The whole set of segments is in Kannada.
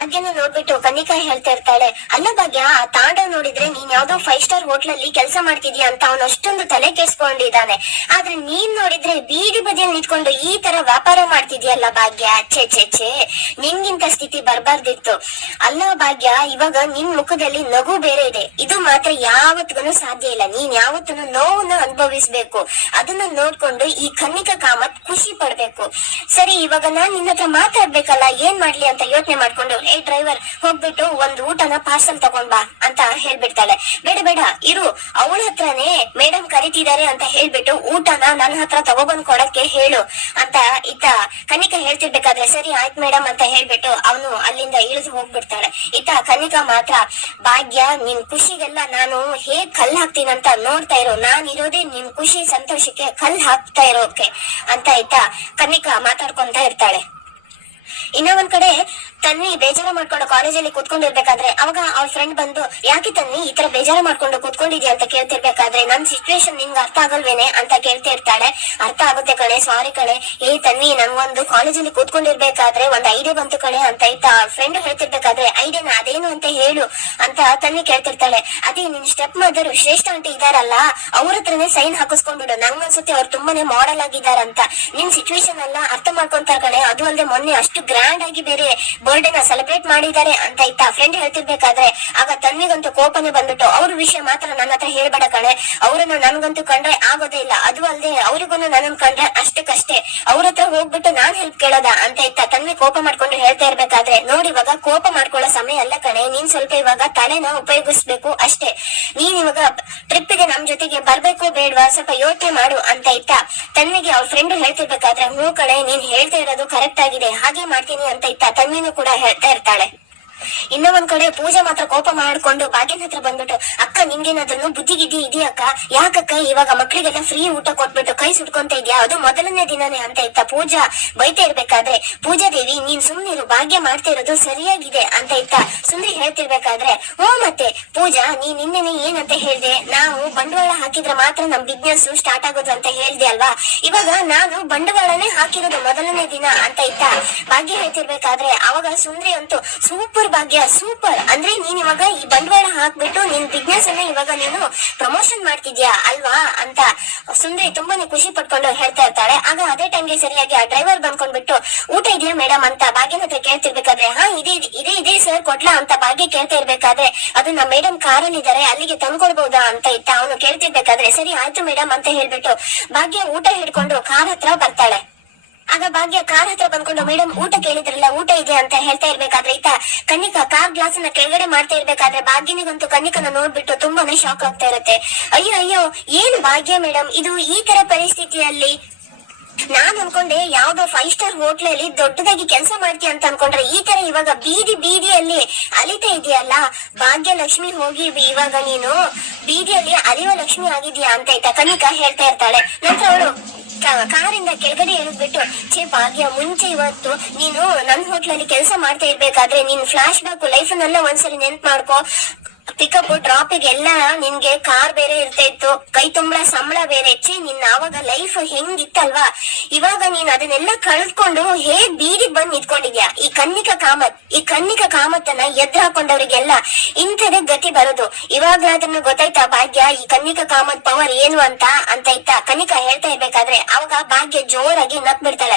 ಭಾಗ್ಯನ ನೋಡ್ಬಿಟ್ಟು ಕನ್ನಿಕಾ ಹೇಳ್ತಾ ಇರ್ತಾಳೆ ಅಲ್ಲ ಭಾಗ್ಯ, ಆ ತಾಂಡ ನೋಡಿದ್ರೆ ನೀನ್ ಯಾವ್ದೋ ಫೈವ್ ಸ್ಟಾರ್ ಹೋಟ್ಲಲ್ಲಿ ಕೆಲಸ ಮಾಡ್ತಿದ್ಯಾ ಅಂತ ಅವನು ಅಷ್ಟೊಂದು ತಲೆ ಕೆಸ್ಕೊಂಡಿದ್ದಾನೆ ಆದ್ರೆ ನೀನ್ ನೋಡಿದ್ರೆ ಬೀದಿ ಬದಿಯಲ್ಲಿ ನಿಂತ್ಕೊಂಡು ಈ ತರ ವ್ಯಾಪಾರ ಮಾಡ್ತಿದ್ಯಲ್ಲ ಭಾಗ್ಯ, ಛೇ ಛೇ ಛೇ. ನಿನ್ಗಿಂತ ಸ್ಥಿತಿ ಬರ್ಬಾರ್ದಿತ್ತು. ಅಲ್ಲ ಭಾಗ್ಯ, ಇವಾಗ ನಿನ್ ಮುಖದಲ್ಲಿ ನಗು ಬೇರೆ ಇದೆ. ಇದು ಮಾತ್ರ ಯಾವತ್ತಿಗೂ ಸಾಧ್ಯ ಇಲ್ಲ. ನೀನ್ ಯಾವತ್ತೂ ನೋವನ್ನ ಅನುಭವಿಸ್ಬೇಕು. ಅದನ್ನ ನೋಡ್ಕೊಂಡು ಈ ಕನ್ನಿಕಾ ಕಾಮತ್ ಖುಷಿ ಪಡ್ಬೇಕು. ಸರಿ, ಇವಾಗ ನಾನ್ ನಿನ್ನ ಹತ್ರ ಮಾತಾಡ್ಬೇಕಲ್ಲ, ಏನ್ ಮಾಡ್ಲಿ ಅಂತ ಯೋಚನೆ ಮಾಡ್ಕೊಂಡು ಏ ಡ್ರೈವರ್ ಹೋಗ್ಬಿಟ್ಟು ಒಂದ್ ಊಟನ ಪಾರ್ಸಲ್ ತಗೊಂಡ್ ಬಾ ಅಂತ ಹೇಳ್ಬಿಡ್ತಾಳೆ. ಬೇಡ ಬೇಡ, ಇರು, ಅವಳ ಹತ್ರನೇ ಮೇಡಮ್ ಕರಿತಿದ್ದಾರೆ ಅಂತ ಹೇಳ್ಬಿಟ್ಟು ಊಟನ ನನ್ನ ಹತ್ರ ತಗೊಬಂದ್ ಕೊಡಕ್ಕೆ ಹೇಳು ಅಂತ ಇತ್ತ ಕನಿಕಾ ಹೇಳ್ತಿರ್ಬೇಕಾದ್ರೆ, ಸರಿ, ಆಯ್ತು ಮೇಡಮ್ ಅಂತ ಹೇಳ್ಬಿಟ್ಟು ಅವನು ಅಲ್ಲಿಂದ ಇಳಿದು ಹೋಗ್ಬಿಡ್ತಾಳೆ. ಇತ್ತ ಕನಿಕಾ ಮಾತ್ರ, ಭಾಗ್ಯ, ನಿನ್ ಖುಷಿಗೆಲ್ಲ ನಾನು ಹೇಗ್ ಕಲ್ ಹಾಕ್ತೀನಂತ ನೋಡ್ತಾ ಇರೋ, ನಾನ್ ಇರೋದೇ ನಿನ್ ಖುಷಿ ಸಂತೋಷಕ್ಕೆ ಕಲ್ ಹಾಕ್ತಾ ಇರೋಕೆ ಅಂತ ಇತ್ತ ಕನಿಕಾ ಮಾತಾಡ್ಕೊಂತ ಇರ್ತಾಳೆ. ಇನ್ನ ಒಂದ್ ಕಡೆ ತನ್ವಿ ಬೇಜಾರ ಮಾಡ್ಕೊಂಡು ಕಾಲೇಜಲ್ಲಿ ಕೂತ್ಕೊಂಡಿರ್ಬೇಕಾದ್ರೆ ಅವಾಗ ಅವ್ರ ಫ್ರೆಂಡ್ ಬಂದು, ಯಾಕೆ ತನ್ವಿ ಈ ತರ ಬೇಜಾರ ಮಾಡ್ಕೊಂಡು ಕೂತ್ಕೊಂಡಿದ್ಯಾ ಅಂತ ಕೇಳ್ತಿರ್ಬೇಕಾದ್ರೆ ನನ್ ಸಿಚುವೇಶನ್ ನಿಂಗ್ ಅರ್ಥ ಆಗಲ್ವೇನೆ? ಅಂತ ಕೇಳ್ತಾ ಇರ್ತಾಳೆ. ಅರ್ಥ ಆಗುತ್ತೆ ಕಣೆ ಸಾರಿ ಕಣೆ. ಏ ತನ್ವಿ, ನಂಗೊಂದು ಕಾಲೇಜಲ್ಲಿ ಕೂತ್ಕೊಂಡಿರ್ಬೇಕಾದ್ರೆ ಒಂದ್ ಐಡಿಯಾ ಬಂತು ಕಣೆ, ಅಂತ ಇತ್ತ ಫ್ರೆಂಡ್ ಹೇಳ್ತಿರ್ಬೇಕಾದ್ರೆ ಐಡಿಯಾನ ಅದೇನು ಅಂತ ಹೇಳು, ಅಂತ ತನ್ವಿ ಕೇಳ್ತಿರ್ತಾಳೆ. ಅದೇ, ನಿನ್ ಸ್ಟೆಪ್ ಮದರ್ ಶ್ರೇಷ್ಠ ಅಂತ ಇದಾರಲ್ಲ, ಅವ್ರ ಹತ್ರನೇ ಸೈನ್ ಹಾಕಿಸ್ಕೊಂಡ್ಬಿಡು ನಂಗನ್ಸುತ್ತೆ ಅವ್ರು ತುಂಬಾನೇ ಮಾಡಲ್ ಆಗಿದಾರಂತ ನಿನ್ ಸಿಚುವೇಶನ್ ಎಲ್ಲ ಅರ್ಥ ಮಾಡ್ಕೊಂತಾರ ಕಣೆ. ಅದು ಅಲ್ಲದೆ ಮೊನ್ನೆ ಅಷ್ಟು ಗ್ರ್ಯಾಂಡ್ ಆಗಿ ಬೇರೆ ಬರ್ಡೇನ ಸೆಲೆಬ್ರೇಟ್ ಮಾಡಿದ್ದಾರೆ ಅಂತ ಇತ್ತ ಫ್ರೆಂಡ್ ಹೇಳ್ತಿರ್ಬೇಕಾದ್ರೆ, ಆಗ ತನ್ನಿಗಂತೂ ಕೋಪನೆ ಬಂದ್ಬಿಟ್ಟು ಅವ್ರ ವಿಷಯ ಮಾತ್ರ ನನ್ನ ಹತ್ರ ಹೇಳ್ಬೇಡ ಕಣೆ. ಅವರನ್ನು ನನ್ಗಂತೂ ಕಂಡ್ರೆ ಆಗೋದೇ ಇಲ್ಲ. ಅದು ಅಲ್ಲದೆ ಅವ್ರಿಗೂ ನನ್ನ ಕಂಡ್ರೆ ಅಷ್ಟಕ್ಕಷ್ಟೇ. ಅವ್ರ ಹತ್ರ ಹೋಗ್ಬಿಟ್ಟು ನಾನ್ ಹೆಲ್ಪ್ ಕೇಳೋದ ಅಂತ ಇತ್ತ ತನ್ವಿ ಕೋಪ ಮಾಡ್ಕೊಂಡು ಹೇಳ್ತಾ ಇರ್ಬೇಕಾದ್ರೆ, ನೋಡಿ ಇವಾಗ ಕೋಪ ಮಾಡ್ಕೊಳ್ಳೋ ಸಮಯ ಅಲ್ಲ ಕಣೆ. ನೀನ್ ಸ್ವಲ್ಪ ಇವಾಗ ತಲೆನ ಉಪಯೋಗಿಸ್ಬೇಕು ಅಷ್ಟೇ. ನೀನ್ ಇವಾಗ ಗೆ ನಮ್ ಜೊತೆಗೆ ಬರ್ಬೇಕು ಬೇಡ್ವಾ? ಸ್ವಲ್ಪ ಯೋಚನೆ ಮಾಡು ಅಂತ ಇತ್ತ ತನ್ವಿಗೆ ಅವ್ರ ಫ್ರೆಂಡ್ ಹೇಳ್ತಿರ್ಬೇಕಾದ್ರೆ, ಹ್ಞೂ ಕಣೆ, ನೀನ್ ಹೇಳ್ತಾ ಇರೋದು ಕರೆಕ್ಟ್ ಆಗಿದೆ. ಹಾಗೆ ಮಾಡ್ತೀನಿ ಅಂತ ಇತ್ತ ತನ್ವಿನೂ ಹೇಳ್ತಾ ಇರ್ತಾಳೆ ಇನ್ನ ಒಂದ್ ಕಡೆ ಪೂಜೆ ಮಾತ್ರ ಕೋಪ ಮಾಡ್ಕೊಂಡು ಭಾಗ್ಯನ ಹತ್ರ ಬಂದ್ಬಿಟ್ಟು, ಅಕ್ಕ ನಿಂಗೇನಾದ್ರೂ ಬುದ್ಧಿ ಗಿದ್ದಿ ಇದೆಯಕ್ಕ ಯಾಕಕ್ಕ, ಇವಾಗ ಮಕ್ಕಳಿಗೆಲ್ಲ ಫ್ರೀ ಊಟ ಕೊಟ್ಬಿಟ್ಟು ಕೈ ಸುಟ್ಕೊಂತ ಇದ್ಯಾ? ಅದು ಮೊದಲನೇ ದಿನನೇ ಅಂತ ಇತ್ತ ಪೂಜಾ ಬೈತಾ ಇರ್ಬೇಕಾದ್ರೆ, ಪೂಜಾ ದೇವಿ, ನೀನ್ ಸುಮ್ನಿರು ಭಾಗ್ಯ ಮಾಡ್ತಾ ಇರೋದು ಸರಿಯಾಗಿದೆ ಅಂತ ಇತ್ತ ಸುಂದ್ರಿ ಹೇಳ್ತಿರ್ಬೇಕಾದ್ರೆ, ಹ್ಞೂ ಮತ್ತೆ, ಪೂಜಾ, ನೀನ್ ನಿನ್ನೆನೆ ಏನಂತ ಹೇಳ್ದೆ? ನಾವು ಬಂಡವಾಳ ಹಾಕಿದ್ರೆ ಮಾತ್ರ ನಮ್ ಬಿಸ್ನೆಸ್ ಸ್ಟಾರ್ಟ್ ಆಗೋದು ಅಂತ ಹೇಳ್ದೆ ಅಲ್ವಾ? ಇವಾಗ ನಾನು ಬಂಡವಾಳನೇ ಹಾಕಿರೋದು ಮೊದಲನೇ ದಿನ ಅಂತ ಇತ್ತ ಭಾಗ್ಯ ಹೇಳ್ತಿರ್ಬೇಕಾದ್ರೆ, ಅವಾಗ ಸುಂದ್ರಿ ಅಂತೂ ಸೂಪರ್ ಭಾಗ್ಯ ಸೂಪರ್. ಅಂದ್ರೆ ನೀನ್ ಇವಾಗ ಈ ಬಂಡವಾಳ ಹಾಕ್ಬಿಟ್ಟು ನಿನ್ ಬಿಸ್ನೆಸ್ ಅನ್ನ ಇವಾಗ ನೀನು ಪ್ರಮೋಷನ್ ಮಾಡ್ತಿದ್ಯಾ? ಅಲ್ವಾ? ಅಂತ ಸುಂದ್ರಿ ತುಂಬಾನೇ ಖುಷಿ ಪಟ್ಕೊಂಡು ಹೇಳ್ತಾ ಇರ್ತಾಳೆ. ಆಗ ಅದೇ ಟೈಮ್ಗೆ ಸರಿಯಾಗಿ ಆ ಡ್ರೈವರ್ ಬಂದ್ಕೊಂಡ್ಬಿಟ್ಟು ಊಟ ಇದೆಯಾ ಮೇಡಮ್ ಅಂತ ಭಾಗ್ಯನ ಹತ್ರ ಕೇಳ್ತಿರ್ಬೇಕಾದ್ರೆ ಹಾ ಇದೆ ಇದೆ, ಇದೆ ಇದೆ ಸರ್ ಕೊಡ್ಲಾ? ಅಂತ ಭಾಗ್ಯ ಕೇಳ್ತಾ ಇರ್ಬೇಕಾದ್ರೆ ಅದು ನಮ್ಮ ಮೇಡಮ್ ಕಾರಲ್ಲಿ ಇದಾರೆ ಅಲ್ಲಿಗೆ ತಂದ್ಕೊಡ್ಬಹುದಾ ಅಂತ ಇತ್ತ ಅವನು ಕೇಳ್ತಿರ್ಬೇಕಾದ್ರೆ ಸರಿ ಆಯ್ತು ಮೇಡಮ್ ಅಂತ ಹೇಳ್ಬಿಟ್ಟು ಭಾಗ್ಯ ಊಟ ಹಿಡ್ಕೊಂಡು ಕಾರ್ ಹತ್ರ ಬರ್ತಾಳೆ. ಆಗ ಭಾಗ್ಯ ಕಾರ್ ಹತ್ರ ಬಂದ್ಕೊಂಡು ಮೇಡಮ್ ಊಟ ಕೇಳಿದ್ರಲ್ಲ, ಊಟ ಇದೆ ಅಂತ ಹೇಳ್ತಾ ಇರ್ಬೇಕಾದ್ರೆ ಈತ ಕನ್ನಿಕಾ ಕಾರ್ ಗ್ಲಾಸ್ ಅನ್ನ ಕೆಳಗಡೆ ಮಾಡ್ತಾ ಇರ್ಬೇಕಾದ್ರೆ ಭಾಗ್ಯನಿಗಂತೂ ಕನ್ನಿಕನ ನೋಡ್ಬಿಟ್ಟು ತುಂಬಾನೇ ಶಾಕ್ ಆಗ್ತಾ ಇರುತ್ತೆ. ಅಯ್ಯೋ ಅಯ್ಯೋ, ಏನ್ ಭಾಗ್ಯ ಮೇಡಮ್ ಇದು ಈ ತರ ಪರಿಸ್ಥಿತಿಯಲ್ಲಿ? ನಾನ್ ಅನ್ಕೊಂಡೆ, ಯಾವ್ದೋ ಫೈವ್ ಸ್ಟಾರ್ ಹೋಟ್ಲಲ್ಲಿ ದೊಡ್ಡದಾಗಿ ಕೆಲಸ ಮಾಡ್ತೀಯ ಅಂತ ಅನ್ಕೊಂಡ್ರೆ, ಈ ತರ ಇವಾಗ ಬೀದಿ ಬೀದಿಯಲ್ಲಿ ಅಲಿತಾ ಇದೆಯಲ್ಲ? ಭಾಗ್ಯ ಲಕ್ಷ್ಮಿ ಹೋಗಿ ಇವಾಗ ನೀನು ಬೀದಿಯಲ್ಲಿ ಅಲಿಯುವ ಲಕ್ಷ್ಮಿ ಆಗಿದ್ಯಾ ಅಂತ ಆಯ್ತಾ ಕನಿಕಾ ಹೇಳ್ತಾ ಇರ್ತಾಳೆ. ನಂತರ ಅವಳು ಕಾರಿಂದ ಕೆಳಗಡೆ ಇಳಿದ್ಬಿಟ್ಟು, ಛೇ ಭಾಗ್ಯ, ಮುಂಚೆ ಇವತ್ತು ನೀನು ನನ್ ಹೋಟ್ಲಲ್ಲಿ ಕೆಲಸ ಮಾಡ್ತಾ ಇರ್ಬೇಕಾದ್ರೆ ನೀನ್ ಫ್ಲಾಶ್ ಬ್ಯಾಕ್ ಲೈಫನ್ನೆಲ್ಲ ಒಂದ್ಸರಿ ನೆನ್ಪ್ ಮಾಡ್ಕೋ. ಪಿಕಪ್ ಡ್ರಾಪಿಗೆ ಎಲ್ಲ ನಿನ್ಗೆ ಕಾರ್ ಬೇರೆ ಇರ್ತಾ ಇತ್ತು, ಕೈ ತುಂಬಳ ಸಂಬಳ ಬೇರೆ. ಚೇ ನಿನ್ನ ಆವಾಗ ಲೈಫ್ ಹೆಂಗಿತ್ತಲ್ವಾ? ಇವಾಗ ನೀನ್ ಅದನ್ನೆಲ್ಲ ಕಳ್ಕೊಂಡು ಹೇಗ್ ಬೀದಿ ಬಂದ್ ನಿಂತ್ಕೊಂಡಿದ್ಯಾ? ಈ ಕನ್ನಿಕ ಕಾಮತ್ ಈ ಕನ್ನಿಕ ಕಾಮತ್ತನ್ನ ಎದ್ರ ಹಾಕೊಂಡವ್ರಿಗೆಲ್ಲ ಇಂಥದೇ ಗತಿ ಬರೋದು. ಇವಾಗ ಅದನ್ನ ಗೊತ್ತಾಯ್ತಾ ಭಾಗ್ಯ, ಈ ಕನ್ನಿಕ ಕಾಮತ್ ಪವರ್ ಏನು ಅಂತ ಅಂತ ಇತ್ತ ಕನ್ನಿಕ ಹೇಳ್ತಾ ಇರ್ಬೇಕಾದ್ರೆ ಅವಾಗ ಭಾಗ್ಯ ಜೋರಾಗಿ ನಕ್ ಬಿಡ್ತಾಳೆ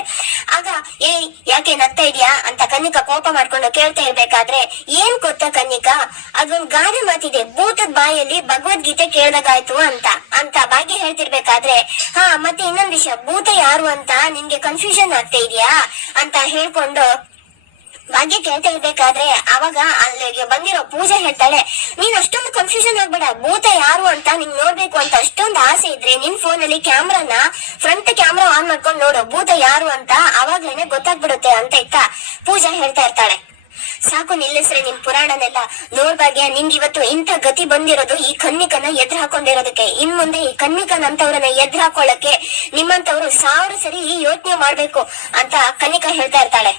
ಆಗ ಏ ಯಾಕೆ ನಗ್ತಾ ಇದೀಯಾ? ಅಂತ ಕನ್ನಿಕ ಕೋಪ ಮಾಡ್ಕೊಂಡು ಕೇಳ್ತಾ ಇರ್ಬೇಕಾದ್ರೆ, ಏನ್ ಗೊತ್ತಾ ಕನ್ನಿಕ? ಅದೊಂದ್ ಗಾದೆ ಮಾತಿದೆ. ಭೂತದ ಬಾಯಲ್ಲಿ ಭಗವದ್ಗೀತೆ ಕೇಳ್ದಾಗಾಯ್ತು ಅಂತ. ಅಂತ ಭಾಗ್ಯ ಹೇಳ್ತಿರ್ಬೇಕಾದ್ರೆ, ಹಾ, ಮತ್ತೆ ಇನ್ನೊಂದ್ ವಿಷಯ. ಭೂತ ಯಾರು ಅಂತ ನಿನ್ಗೆ ಕನ್ಫ್ಯೂಷನ್ ಆಗ್ತಾ ಇದೆಯಾ? ಅಂತ ಹೇಳ್ಕೊಂಡು ಭಾಗ್ಯ ಕೇಳ್ತಾ ಇರ್ಬೇಕಾದ್ರೆ ಅವಾಗ ಅಲ್ಲಿಗೆ ಬಂದಿರೋ ಪೂಜೆ ಹೇಳ್ತಾಳೆ, ನೀನ್ ಅಷ್ಟೊಂದು ಕನ್ಫ್ಯೂಷನ್ ಆಗ್ಬೇಡ, ಭೂತ ಯಾರು ಅಂತ ನಿಂಗ್ ನೋಡ್ಬೇಕು ಅಂತ ಅಷ್ಟೊಂದು ಆಸೆ ಇದ್ರೆ ನಿನ್ ಫೋನ್ ಅಲ್ಲಿ ಕ್ಯಾಮ್ರಾನ ಫ್ರಂಟ್ ಕ್ಯಾಮ್ರಾ ಆನ್ ಮಾಡ್ಕೊಂಡು ನೋಡು, ಭೂತ ಯಾರು ಅಂತ ಅವಾಗ್ಲೇನೆ ಗೊತ್ತಾಗ್ಬಿಡುತ್ತೆ ಅಂತ ಇತ್ತ ಪೂಜಾ ಹೇಳ್ತಾ ಇರ್ತಾಳೆ. ಸಾಕು ನಿಲ್ಲಿಸ್ರೆ ನಿನ್ ಪುರಾಣನೆಲ್ಲ ನೋಡ್ಬಾಗ್ಯ ನಿಂಗ್ ಇವತ್ತು ಇಂಥ ಗತಿ ಬಂದಿರೋದು ಈ ಕನ್ನಿಕನ ಎದುರು ಹಾಕೊಂಡಿರೋದಕ್ಕೆ. ಇನ್ ಮುಂದೆ ಈ ಕನ್ನಿಕನಂತವ್ರನ್ನ ಎದುರು ಹಾಕೊಳ್ಳಕ್ಕೆ ನಿಮ್ಮಂತವ್ರು ಸಾವಿರ ಸರಿ ಯೋಚನೆ ಮಾಡ್ಬೇಕು ಅಂತ ಕನ್ನಿಕ ಹೇಳ್ತಾ ಇರ್ತಾಳೆ.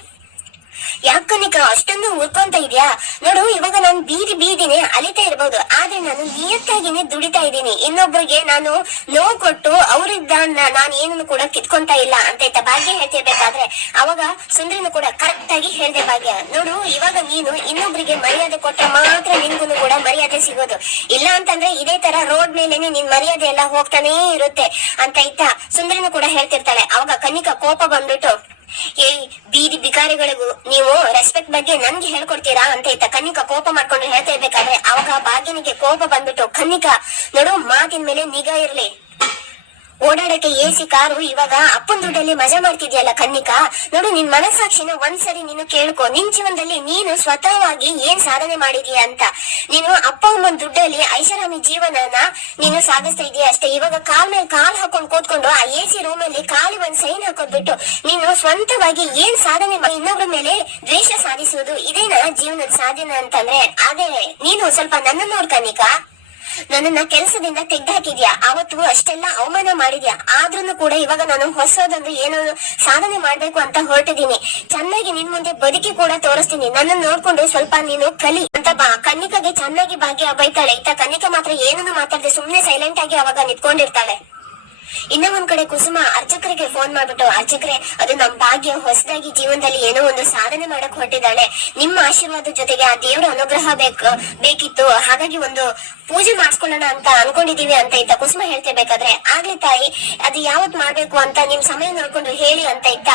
ಯಾಕ ಕನಿಕಾ ಅಷ್ಟೊಂದು ಉಳ್ಕೊಂತ ಇದ್ಯಾ? ನೋಡು, ಇವಾಗ ನಾನು ಬೀದಿ ಬೀದಿನೇ ಅಲಿತಾ ಇರ್ಬೋದು. ಆದ್ರೆ ನಾನು ನಿಯತ್ತಾಗಿನೇ ದುಡಿತಾ ಇದ್ದೀನಿ. ಇನ್ನೊಬ್ಬರಿಗೆ ನಾನು ನೋವು ಕೊಟ್ಟು ಅವರಿದ್ದ ನಾನು ಏನನ್ನು ಕೂಡ ಕಿತ್ಕೊಂತ ಇಲ್ಲ ಅಂತ ಇತ್ತ ಭಾಗ್ಯ ಹೇಳ್ತಿರ್ಬೇಕಾದ್ರೆ, ಅವಾಗ ಸುಂದ್ರಿನೂ ಕೂಡ ಕರೆಕ್ಟ್ ಆಗಿ ಹೇಳ್ದೆ ಭಾಗ್ಯ. ನೋಡು, ಇವಾಗ ನೀನು ಇನ್ನೊಬ್ರಿಗೆ ಮರ್ಯಾದೆ ಕೊಟ್ರೆ ಮಾತ್ರ ನಿನ್ಗೂ ಕೂಡ ಮರ್ಯಾದೆ ಸಿಗೋದು. ಇಲ್ಲ ಅಂತಂದ್ರೆ ಇದೇ ತರ ರೋಡ್ ಮೇಲೆನೆ ನಿನ್ ಮರ್ಯಾದೆ ಎಲ್ಲ ಹೋಗ್ತಾನೇ ಇರುತ್ತೆ ಅಂತ ಇತ್ತ ಸುಂದ್ರಿನೂ ಕೂಡ ಹೇಳ್ತಿರ್ತಾಳೆ. ಅವಾಗ ಕನಿಕ ಕೋಪ ಬಂದ್ಬಿಟ್ಟು ಬೀದಿ ಬಿಕಾರಿಗಳಿಗೂ ನೀವು ರೆಸ್ಪೆಕ್ಟ್ ಬಗ್ಗೆ ನನ್ಗೆ ಹೇಳ್ಕೊಡ್ತೀರಾ ಅಂತ ಇತ್ತ ಕನ್ನಿಕಾ ಕೋಪ ಮಾಡ್ಕೊಂಡು ಹೇಳ್ತಾ ಇರ್ಬೇಕಾದ್ರೆ, ಅವಾಗ ಭಾಗ್ಯನಿಗೆ ಕೋಪ ಬಂದ್ಬಿಟ್ಟು, ಕನ್ನಿಕಾ, ನೋಡು, ಮಾತಿನ ಮೇಲೆ ನಿಗಾ ಇರ್ಲಿ. ಓಡಾಡಕ್ಕೆ ಎಸಿ ಕಾರು, ಇವಾಗ ಅಪ್ಪನ ದುಡ್ಡಲ್ಲಿ ಮಜಾ ಮಾಡ್ತಿದ್ಯಲ್ಲ ಕನ್ನಿಕಾ? ನೋಡು, ನಿನ್ ಮನಸ್ಸಾಕ್ಷಿನ ಒಂದ್ಸರಿ ನೀನು ಕೇಳ್ಕೊ. ನಿನ್ ಜೀವನದಲ್ಲಿ ನೀನು ಸ್ವತಃವಾಗಿ ಏನ್ ಸಾಧನೆ ಮಾಡಿದೀಯ ಅಂತ. ನೀನು ಅಪ್ಪ, ಅಮ್ಮನ ದುಡ್ಡಲ್ಲಿ ಐಷಾರಾಮಿ ಜೀವನನ ನೀನು ಸಾಗಿಸ್ತಾ ಇದೀಯ ಅಷ್ಟೇ. ಇವಾಗ ಕಾಲ್ ಮೇಲೆ ಕಾಲ್ ಹಾಕೊಂಡ್ ಕೂತ್ಕೊಂಡು ಆ ಎ ಸಿ ರೂಮ್ ಅಲ್ಲಿ ಕಾಲಿ ಒಂದ್ ಸೈನ್ ಹಾಕೊಂಡ್ಬಿಟ್ಟು ನೀನು ಸ್ವಂತವಾಗಿ ಏನ್ ಸಾಧನೆ ಇನ್ನೊಬ್ರ ಮೇಲೆ ದ್ವೇಷ ಸಾಧಿಸುವುದು ಇದೇನಾ ಜೀವನದ ಸಾಧನೆ ಅಂತಂದ್ರೆ? ಅದೇ, ನೀನು ಸ್ವಲ್ಪ ನನ್ನ ನೋಡ್ ಕನ್ನಿಕಾ. ನನ್ನನ್ನ ಕೆಲಸದಿಂದ ತೆಗ್ದಾಕಿದ್ಯಾ? ಅವತ್ತು ಅಷ್ಟೆಲ್ಲ ಅವಮಾನ ಮಾಡಿದ್ಯಾ? ಆದ್ರೂ ಕೂಡ ಇವಾಗ ನಾನು ಹೊಸದೊಂದು ಏನೋ ಸಾಧನೆ ಮಾಡ್ಬೇಕು ಅಂತ ಹೊರಟಿದೀನಿ ಚೆನ್ನಾಗಿ ನಿನ್ ಮುಂದೆ ಬದುಕಿ ಕೂಡ ತೋರಿಸ್ತೀನಿ. ನನ್ನ ನೋಡ್ಕೊಂಡು ಸ್ವಲ್ಪ ನೀನು ಕಲಿ ಅಂತ ಬಾ. ಕನ್ನಿಕಾಗೆ ಚೆನ್ನಾಗಿ ಭಾಗ್ಯ ಬೈತಾಳೆ. ಇತ್ತ ಕನ್ನಿಕಾ ಮಾತ್ರ ಏನನ್ನು ಮಾತಾಡದೆ ಸುಮ್ನೆ ಸೈಲೆಂಟ್ ಆಗಿ ಅವಾಗ ನಿಂತ್ಕೊಂಡಿರ್ತಾಳೆ. ಇನ್ನ ಒಂದ್ ಕಡೆ ಕುಸುಮ ಅರ್ಚಕರಿಗೆ ಫೋನ್ ಮಾಡ್ಬಿಟ್ಟು, ಅರ್ಚಕರೆ, ಅದು ನಮ್ ಭಾಗ್ಯ ಹೊಸದಾಗಿ ಜೀವನದಲ್ಲಿ ಏನೋ ಒಂದು ಸಾಧನೆ ಮಾಡಕ್ ಹೊರಟಿದ್ದಾಳೆ. ನಿಮ್ಮ ಆಶೀರ್ವಾದ ಜೊತೆಗೆ ಆ ದೇವರ ಅನುಗ್ರಹ ಬೇಕು, ಬೇಕಿತ್ತು. ಹಾಗಾಗಿ ಒಂದು ಪೂಜೆ ಮಾಡಿಸ್ಕೊಳ್ಳೋಣ ಅಂತ ಅನ್ಕೊಂಡಿದೀವಿ ಅಂತ ಇತ್ತ ಕುಸುಮ ಹೇಳ್ತಿರ್ಬೇಕಾದ್ರೆ ಆಗ್ಲಿ ತಾಯಿ, ಅದು ಯಾವತ್ ಮಾಡ್ಬೇಕು ಅಂತ ನಿಮ್ ಸಮಯ ನೋಡ್ಕೊಂಡು ಹೇಳಿ ಅಂತ ಇದ್ದ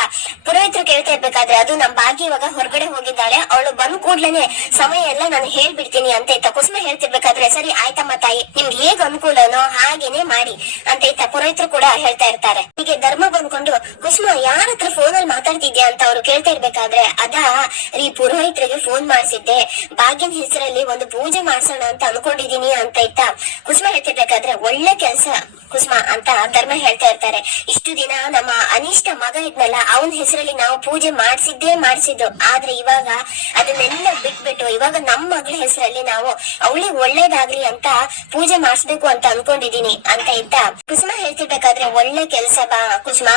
ಪುರೋಹಿತರು ಕೇಳ್ತಾ ಇರ್ಬೇಕಾದ್ರೆ, ಅದು ನಮ್ ಭಾಗ್ಯ ಇವಾಗ ಹೊರಗಡೆ ಹೋಗಿದ್ದಾಳೆ. ಅವಳು ಬಂದ್ ಕೂಡ್ಲೇನೆ ಸಮಯ ಎಲ್ಲ ನಾನು ಹೇಳ್ಬಿಡ್ತೀನಿ ಅಂತ ಇತ್ತ ಕುಸುಮ ಹೇಳ್ತಿರ್ಬೇಕಾದ್ರೆ, ಸರಿ, ಆಯ್ತಮ್ಮ ತಾಯಿ, ನಿಮ್ಗೆ ಹೇಗ್ ಅನುಕೂಲನೋ ಹಾಗೇನೆ ಮಾಡಿ ಅಂತ ಇತ್ತ ಪುರೋಹಿತರು ಕೂಡ ಹೇಳ್ತಾ ಇರ್ತಾರೆ. ಹೀಗೆ ಧರ್ಮ ಬಂದ್ಕೊಂಡು ಕುಸುಮ ಯಾರ ಹತ್ರ ಫೋನ್ ಅಲ್ಲಿ ಮಾತಾಡ್ತಿದ್ಯಾ ಅಂತ ಅವ್ರು ಕೇಳ್ತಾ ಇರ್ಬೇಕಾದ್ರೆ ಅದ ರೀ ಪುರೋಹಿತರಿಗೆ ಫೋನ್ ಮಾಡ್ಸಿದ್ದೆ. ಭಾಗ್ಯನ ಹೆಸರಲ್ಲಿ ಒಂದು ಪೂಜೆ ಮಾಡ್ಸೋಣ ಅಂತ ಅನ್ಕೊಂಡಿದೀನಿ ಅಂತ ಇತ್ತ ಕುಸುಮ ಹೇಳ್ತಿರ್ಬೇಕಾದ್ರೆ ಒಳ್ಳೆ ಕೆಲ್ಸ ಕುಸುಮ ಅಂತ ಧರ್ಮ ಹೇಳ್ತಾ ಇರ್ತಾರೆ. ಇಷ್ಟು ದಿನ ನಮ್ಮ ಅನಿಷ್ಟ ಮಗ ಇದ್ನಲ್ಲ, ಅವನ ಹೆಸರಲ್ಲಿ ನಾವು ಪೂಜೆ ಮಾಡಿಸಿದ್ದೇ ಮಾಡಿಸಿದ್ದು. ಆದ್ರೆ ಇವಾಗ ಅದನ್ನೆಲ್ಲ ಬಿಟ್ಬಿಟ್ಟು ಇವಾಗ ನಮ್ಮ ಮಗಳ ಹೆಸರಲ್ಲಿ ನಾವು ಅವಳಿಗೆ ಒಳ್ಳೇದಾಗ್ಲಿ ಅಂತ ಪೂಜೆ ಮಾಡಿಸ್ಬೇಕು ಅಂತ ಅನ್ಕೊಂಡಿದೀನಿ ಅಂತ ಇದ್ದ ಕುಸುಮ ಹೇಳ್ತಿರ್ಬೇಕಾದ್ರೆ ಒಳ್ಳೆ ಕೆಲ್ಸ ಬಾ, ಕುಸುಮ.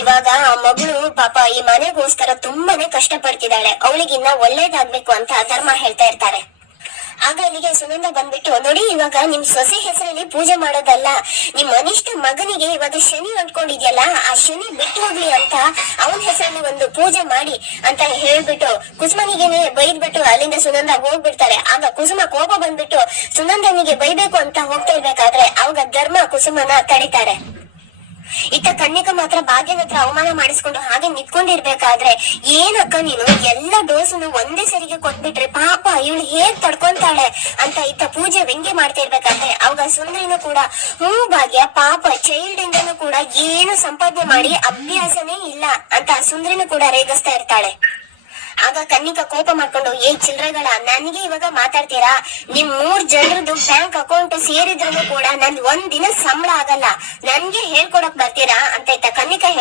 ಇವಾಗ ಆ ಮಗಳು ಪಾಪ ಈ ಮನೆಗೋಸ್ಕರ ತುಂಬಾನೇ ಕಷ್ಟ ಪಡ್ತಿದ್ದಾಳೆ ಅವಳಿಗಿನ್ನ ಒಳ್ಳೇದಾಗ್ಬೇಕು ಅಂತ ಧರ್ಮ ಹೇಳ್ತಾ ಇರ್ತಾರೆ. ಆಗ ಅಲ್ಲಿಗೆ ಸುನಂದ ಬಂದ್ಬಿಟ್ಟು, ನೋಡಿ, ಇವಾಗ ನಿಮ್ ಸೊಸೆ ಹೆಸರಲ್ಲಿ ಪೂಜೆ ಮಾಡೋದಲ್ಲ. ನಿಮ್ ಅನಿಷ್ಟ ಮಗನಿಗೆ ಇವಾಗ ಶನಿ ಅನ್ಕೊಂಡಿದ್ಯಲ್ಲ ಆ ಶನಿ ಬಿಟ್ಟು ಹೋಗ್ಲಿ ಅಂತ ಅವನ ಹೆಸರಲ್ಲಿ ಒಂದು ಪೂಜೆ ಮಾಡಿ ಅಂತ ಹೇಳ್ಬಿಟ್ಟು ಕುಸುಮನಿಗೆನೆ ಬೈದ್ಬಿಟ್ಟು ಅಲ್ಲಿಂದ ಸುನಂದ ಹೋಗ್ಬಿಡ್ತಾರೆ ಆಗ ಕುಸುಮ ಕೋಪ ಬಂದ್ಬಿಟ್ಟು, ಸುನಂದನಿಗೆ ಬೈಬೇಕು ಅಂತ ಹೋಗ್ತಾ ಇರ್ಬೇಕಾದ್ರೆ ಅವಾಗ ಧರ್ಮ ಕುಸುಮನ ತಡಿತಾರೆ. ಇತ್ತ ಕನ್ನಿಕ ಮಾತ್ರ ಭಾಗ್ಯನ ಹತ್ರ ಅವಮಾನ ಮಾಡಿಸ್ಕೊಂಡು ಹಾಗೆ ನಿಂತ್ಕೊಂಡಿರ್ಬೇಕಾದ್ರೆ ಏನಕ್ಕ ನೀನು? ಎಲ್ಲ ಡೋಸನ್ನು ಒಂದೇ ಸರಿಗೆ ಕೊಟ್ಬಿಟ್ರೆ ಪಾಪ ಇವಳು ಹೇಗ್ ತಡ್ಕೊಂತಾಳೆ ಅಂತ ಇತ್ತ ಪೂಜೆ ವ್ಯಂಗ್ಯ ಮಾಡ್ತಾ ಇರ್ಬೇಕಾದ್ರೆ ಅವಾಗ ಸುಂದ್ರಿನೂ ಕೂಡ, ಹ್ಞೂ ಭಾಗ್ಯ, ಪಾಪ ಚೈಲ್ಡ್ ಇಂದನೂ ಕೂಡ ಏನು ಸಂಪಾದನೆ ಮಾಡಿ ಅಭ್ಯಾಸನೇ ಇಲ್ಲ ಅಂತ ಸುಂದ್ರಿನೂ ಕೂಡ ರೇಗಿಸ್ತಾ ಇರ್ತಾಳೆ. ಆಗ ಕನ್ನಿಕ ಕೋಪ ಮಾಡ್ಕೊಂಡು, ಏ ಚಿಲ್ರೆಗಳ, ನನಗೆ ಇವಾಗ ಮಾತಾಡ್ತೀರಾ? ನಿಮ್ ಮೂರ್ ಜನರದ್ದು ಬ್ಯಾಂಕ್ ಅಕೌಂಟ್ ಸೇರಿದ್ರು ಕೂಡ ನನ್ ಒಂದ್ ದಿನ ಸಂಬಳ ಆಗಲ್ಲ. ನನ್ಗೆ ಹೇಳ್ಕೊಡಕ್ ಬರ್ತೀರಾ? ಅಂತ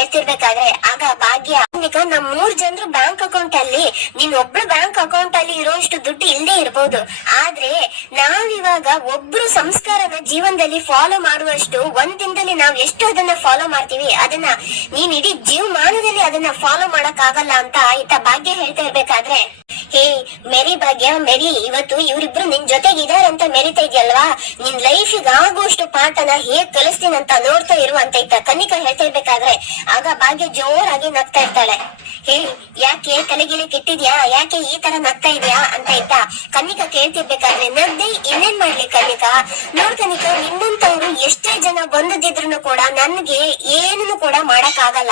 ಹೇಳ್ತಿರ್ಬೇಕಾದ್ರೆ ಆಗ ಭಾಗ್ಯ ನಮ್ ಮೂರ್ ಜನರು ಬ್ಯಾಂಕ್ ಅಕೌಂಟ್ ಅಲ್ಲಿ ನೀನ್ ಒಬ್ಳು ಬ್ಯಾಂಕ್ ಅಕೌಂಟ್ ಅಲ್ಲಿ ಇರೋಷ್ಟು ದುಡ್ಡು ಇಲ್ಲದೆ ಇರ್ಬೋದು. ಆದ್ರೆ, ನಾವಿವಾಗ ಒಬ್ರು ಸಂಸ್ಕಾರನ ಜೀವನದಲ್ಲಿ ಫಾಲೋ ಮಾಡುವಷ್ಟು, ಒಂದ್ ದಿನದಲ್ಲಿ ನಾವ್ ಎಷ್ಟು ಅದನ್ನ ಫಾಲೋ ಮಾಡ್ತೀವಿ, ಅದನ್ನ ನೀನ್ ಇಡೀ ಜೀವಮಾನದಲ್ಲಿ ಅದನ್ನ ಫಾಲೋ ಮಾಡಕ್ ಆಗಲ್ಲ ಅಂತ ಆಯ್ತಾ ಭಾಗ್ಯ ಹೇಳ್ತಾ ಇರ್ಬೇಕಾದ್ರೆ? ಹೇ ಮೆರಿ ಭಾಗ್ಯ, ಮೆರಿ, ಇವತ್ತು ಇವರಿಬ್ರು ನಿನ್ ಜೊತೆಗೆ ಅಂತ ಮೆರಿತಾ ಇದೆಯಲ್ವಾ? ನಿನ್ ಲೈಫಿಗೆ ಆಗುವಷ್ಟು ಪಾಠನ ಹೇಗ್ ಕಲಿಸ್ತೀನಿ ಅಂತ ನೋಡ್ತಾ ಇರು ಅಂತ ಇತ್ತ ಕನಿಕ ಹೇಳ್ತಾ ಇರ್ಬೇಕಾದ್ರೆ, ಆಗ ಭಾಗ್ಯ ಜೋರಾಗಿ ನಗ್ತಾ ಇರ್ತಾಳೆ. ಹೇ, ಯಾಕೆ ತಲೆಗಿಲಿ ಕೆಟ್ಟಿದ್ಯಾ? ಯಾಕೆ ಈ ತರ ನಗ್ತಾ ಇದ್ಯಾ? ಅಂತ ಇತ್ತ ಕನ್ನಿಕಾ ಕೇಳ್ತಿರ್ಬೇಕಾದ್ರೆ, ನಗ್ದೆ ಇನ್ನೇನ್ ಮಾಡ್ಲಿ ಕನ್ನಿಕಾ? ನೋಡ್ ಕನ್ನಿಕಾ, ನಿನ್ನಂತವ್ರು ಎಷ್ಟೇ ಜನ ಬಂದದಿದ್ರು ಕೂಡ ನನ್ಗೆ ಏನನ್ನು ಕೂಡ ಮಾಡಕ್ ಆಗಲ್ಲ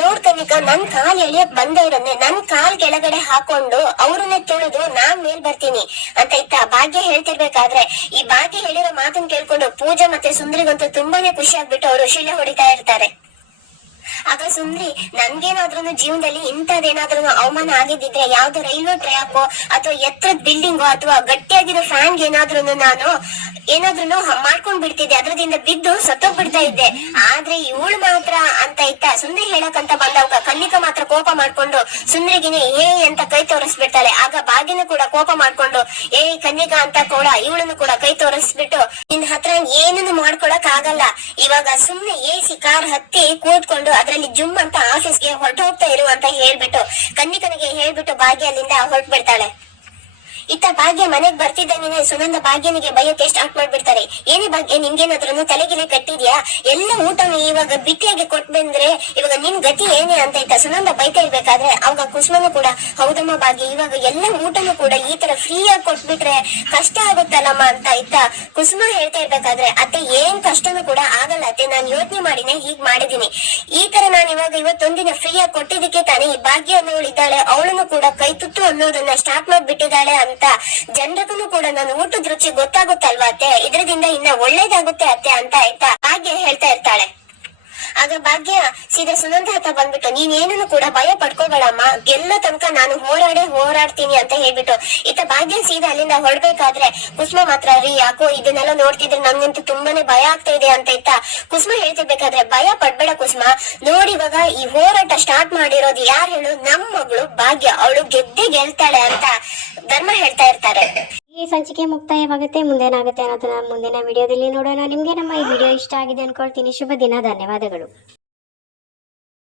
ನೋಡ್ ಕನಿಕಾ ನನ್ ಕಾಲ್ ಎಳಿಯಕ್ ಬಂದವ್ರನ್ನೇ ನನ್ ಕಾಲ್ ಕೆಳಗಡೆ ಹಾಕೊಂಡು ಅವ್ರನ್ನೇ ತುಳಿದು ನಾನ್ ಮೇಲ್ ಬರ್ತೀನಿ. ಅಂತ ಇತ್ತ ಭಾಗ್ಯ ಹೇಳ್ತಿರ್ಬೇಕಾದ್ರೆ, ಈ ಭಾಗ್ಯ ಹೇಳಿರೋ ಮಾತನ್ನ ಕೇಳ್ಕೊಂಡು ಪೂಜಾ ಮತ್ತೆ ಸುಂದ್ರಿಗಂತೂ ತುಂಬಾನೇ ಖುಷಿ ಆಗ್ಬಿಟ್ಟು ಅವರು ಶಿಲೆ ಹೊಡಿತಾ ಇರ್ತಾರೆ. ಆಗ ಸುಂದ್ರಿ ನನ್ಗೇನಾದ್ರೂ ಜೀವನದಲ್ಲಿ ಇಂಥದ್ದೇನಾದ್ರೂ ಅವಮಾನ ಆಗಿದ್ದಿದ್ರೆ ಯಾವ್ದು ರೈಲ್ವೆ ಟ್ರ್ಯಾಕ್ ಅಥವಾ ಎತ್ತರದ ಬಿಲ್ಡಿಂಗ್ ಅಥವಾ ಗಟ್ಟಿಯಾಗಿರೋ ಫ್ಯಾನ್ ಏನಾದ್ರೂ ನಾನು ಏನಾದ್ರೂ ಮಾಡ್ಕೊಂಡ್ ಬಿಡ್ತಿದ್ದೆ. ಅದ್ರದಿಂದ ಬಿದ್ದು ಸತ್ತೋಗ್ಬಿಡ್ತಾ ಇದ್ದೆ. ಆದ್ರೆ ಇವಳು ಮಾತ್ರ ಅಂತ ಇತ್ತ ಸುಂದ್ರಿ ಹೇಳಕಂತ ಬಂದಾಗ ಕನ್ನಿಕ ಮಾತ್ರ ಕೋಪ ಮಾಡ್ಕೊಂಡು ಸುಂದ್ರಿಗಿನೇ ಏ ಅಂತ ಕೈ ತೋರಿಸ್ಬಿಡ್ತಾಳೆ. ಆಗ ಬಾಗಿನ ಕೂಡ ಕೋಪ ಮಾಡ್ಕೊಂಡು ಏ ಕನ್ನಿಕ ಅಂತ ಕೂಡ ಇವಳನ್ನು ಕೂಡ ಕೈ ತೋರಿಸ್ಬಿಟ್ಟು ನಿನ್ ಹತ್ರ ಏನನ್ನು ಮಾಡ್ಕೊಳಕ್ ಆಗಲ್ಲ ಇವಾಗ ಸುಮ್ನೆ ಎ ಸಿ ಕಾರ್ ಹತ್ತಿ ಕೂತ್ಕೊಂಡು ಅದ್ರಲ್ಲಿ ಜುಮ್ ಅಂತ ಆಫೀಸ್ಗೆ ಹೊರಟೋಗ್ತಾ ಇರು ಅಂತ ಹೇಳ್ಬಿಟ್ಟು ಕನ್ನಿಕನಿಗೆ ಹೇಳ್ಬಿಟ್ಟು ಭಾಗ್ಯ ಅಲ್ಲಿಂದ ಹೊರಟ್ಬಿಡ್ತಾಳೆ. ಇತ್ತ ಭಾಗ್ಯ ಮನೆಗ್ ಬರ್ತಿದ್ದಂಗೆ ಸುನಂದ ಭಾಗ್ಯನಿಗೆ ಬೈಯಕ್ಕೆ ಸ್ಟಾರ್ಟ್ ಮಾಡ್ಬಿಡ್ತಾರೆ. ಏನೇ ಭಾಗ್ಯ ನಿಮ್ಗೇನಾದ್ರೂ ತಲೆಗಿಲೆ ಕಟ್ಟಿದ್ಯಾ? ಎಲ್ಲ ಊಟನು ಇವಾಗ ಬಿಟ್ಟಿಯಾಗಿ ಕೊಟ್ ಬಂದ್ರೆ ಇವಾಗ ನಿನ್ ಗತಿ ಏನೇ ಅಂತ ಇತ್ತ ಸುನಂದ ಬೈತಾ ಇರ್ಬೇಕಾದ್ರೆ ಅವಾಗ ಕುಸುಮನು ಕೂಡ, ಹೌದಮ್ಮ ಭಾಗ್ಯ, ಇವಾಗ ಎಲ್ಲ ಊಟನು ಕೂಡ ಈ ತರ ಫ್ರೀ ಆಗಿ ಕೊಟ್ಬಿಟ್ರೆ ಕಷ್ಟ ಆಗುತ್ತಲ್ಲಮ್ಮ ಅಂತ ಇತ್ತ ಕುಸುಮ ಹೇಳ್ತಾ ಇರ್ಬೇಕಾದ್ರೆ, ಅತ್ತೆ, ಏನ್ ಕಷ್ಟನೂ ಕೂಡ ಆಗಲ್ಲ ಅತ್ತೆ. ನಾನ್ ಯೋಚನೆ ಮಾಡಿನೇ ಹೀಗ್ ಮಾಡಿದೀನಿ ಈ ತರ ನಾನು ಇವಾಗ ಇವತ್ತೊಂದಿನ ಫ್ರೀ ಆಗಿ ಕೊಟ್ಟಿದ್ದಕ್ಕೆ ತಾನೇ ಈ ಭಾಗ್ಯ ಅನ್ನೋಳು ಇದ್ದಾಳೆ ಅವಳನ್ನು ಕೂಡ ಕೈ ತುತ್ತು ಅನ್ನೋದನ್ನ ಸ್ಟಾರ್ಟ್ ಮಾಡ್ಬಿಟ್ಟಿದ್ದಾಳೆ ಅಂತ ಜನರಿಗೂ ಕೂಡ ನಾನು ಊಟದ ರುಚಿ ಗೊತ್ತಾಗುತ್ತಲ್ವಾ ಅತ್ತೆ? ಇದರಿಂದ ಇನ್ನ ಒಳ್ಳೇದಾಗುತ್ತೆ ಅತ್ತೆ ಅಂತ ಆಯ್ತಾ? ಹಾಗೆ ಹೇಳ್ತಾ ಇರ್ತಾಳೆ. ಆಗ ಭಾಗ್ಯ, ಸೀದಾ ಸುನಂದ ಹತ್ರ ಬಂದ್ಬಿಟ್ಟು, ನೀನೇನನ್ನು ಕೂಡ ಭಯ ಪಡ್ಕೋಬೇಡಮ್ಮ. ಗೆಲ್ಲ ತನಕ ನಾನು ಹೋರಾಡೇ ಹೋರಾಡ್ತೀನಿ ಅಂತ ಹೇಳ್ಬಿಟ್ಟು, ಈತ ಭಾಗ್ಯ ಸೀದಾ ಅಲ್ಲಿಂದ ಹೊರಡ್ಬೇಕಾದ್ರೆ, ಕುಸುಮ ಮಾತ್ರ ರೀ, ಯಾಕೋ ಇದನ್ನೆಲ್ಲ ನೋಡ್ತಿದ್ರೆ ನಂಗಂತೂ ತುಂಬಾನೇ ಭಯ ಆಗ್ತಾ ಇದೆ ಅಂತ ಇತ್ತ. ಕುಸುಮ ಹೇಳ್ತಿರ್ಬೇಕಾದ್ರೆ, ಭಯ ಪಡ್ಬೇಡ ಕುಸುಮ. ನೋಡಿ ಇವಾಗ ಈ ಹೋರಾಟ ಸ್ಟಾರ್ಟ್ ಮಾಡಿರೋದು ಯಾರು ಹೇಳು? ನಮ್ಮ ಮಗಳು ಭಾಗ್ಯ. ಅವಳು ಗೆದ್ದೆ ಗೆಲ್ತಾಳೆ ಅಂತ ಧರ್ಮ ಹೇಳ್ತಾ ಇರ್ತಾರೆ. ಈ ಸಂಚಿಕೆ ಮುಕ್ತಾಯವಾಗುತ್ತೆ, ಮುಂದೇನಾಗುತ್ತೆ ಅನ್ನೋದನ್ನ ಮುಂದಿನ ವಿಡಿಯೋದಲ್ಲಿ ನೋಡೋಣ. ನಿಮಗೆ ನಮ್ಮ ಈ ವಿಡಿಯೋ ಇಷ್ಟ ಆಗಿದೆ ಅನ್ಕೊಳ್ತೀನಿ. ಶುಭ ದಿನ, ಧನ್ಯವಾದಗಳು.